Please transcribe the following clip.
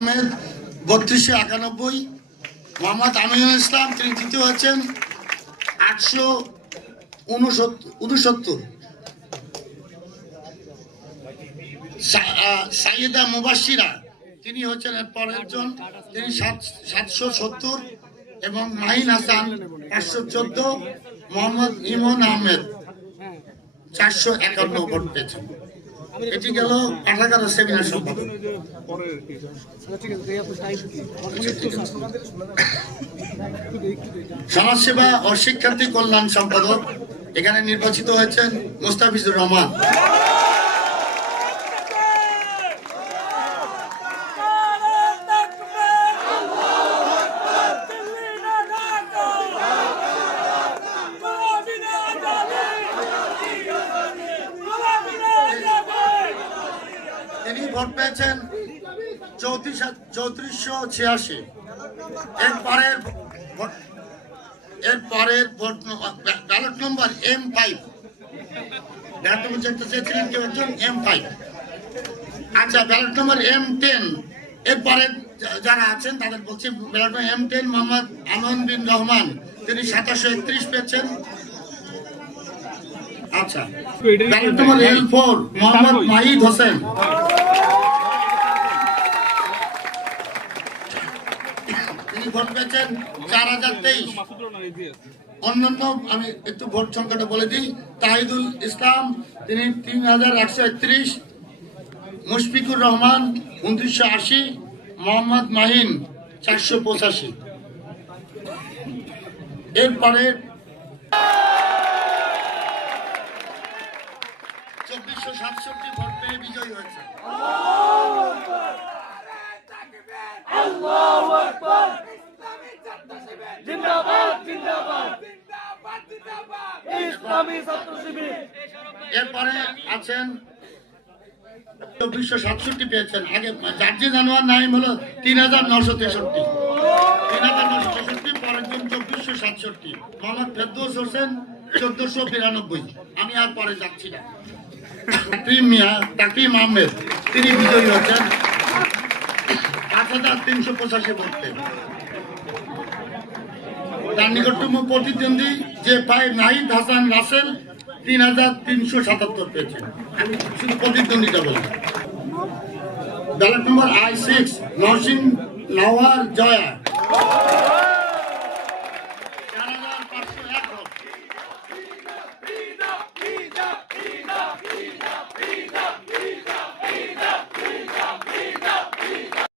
3291, মোহাম্মদ আমিনুল ইসলাম তিনি দ্বিতীয় হচ্ছেন 869। সাইয়েদা মুবাশিরা তিনি হচ্ছেন এর পরের জন, তিনি 770 এবং মাহিন হাসান 514, মোহাম্মদ ইমন আহমেদ 451 ভোট পেয়েছেন। এটি গেল পাঠাগার সেমিনার সম্পাদক। সমাজসেবা ও শিক্ষার্থী কল্যাণ সম্পাদক এখানে নির্বাচিত হয়েছেন মোস্তাফিজুর রহমান। তিনি ভোট পেয়েছেন 3486। এর পরের ব্যালট নম্বর M5, চেয়েছিলেন কেউ একজন M5। আচ্ছা, ব্যালট নম্বর M10। এরপরে যারা আছেন তাদের বলছি, ব্যালট নম্বর M10 মোহাম্মদ আমান বিন রহমান তিনি 2731 পেয়েছেন। আচ্ছা, ব্যালট নম্বর L4 মোহাম্মদ মাহিদ হোসেন তিনি ভোট পেয়েছেন 4023। অন্যান্য আমি একটু ভোট সংখ্যাটা বলে দিই। তাহিদুল ইসলাম তিনি 3131, মুশফিকুর রহমান 2980, মোহাম্মদ মাহিন 485। এরপরে 2467 ভোট পেয়ে বিজয়ী হয়েছে। এরপরে আছেন 2467 পেয়েছেন। আগে জার্জি জানোয়ার নাইম হলো 3963, 3963। পরের জন 2467 মোহাম্মদ ফেরদৌস হোসেন 1492। আমি আর পরে যাচ্ছি না। তাকিম আহমেদ তিনি বিজয়ী হচ্ছেন 5385 ভোট পেয়ে। তার নিকটতম প্রতিদ্বন্দ্বী যে পায় নাহিদ হাসান রাসেল 3377 পেয়েছেন। আমি শুধু প্রতিদ্বন্দ্বিতা বলি। ব্যালট নম্বর I6 নওশিন নওয়ার জয়া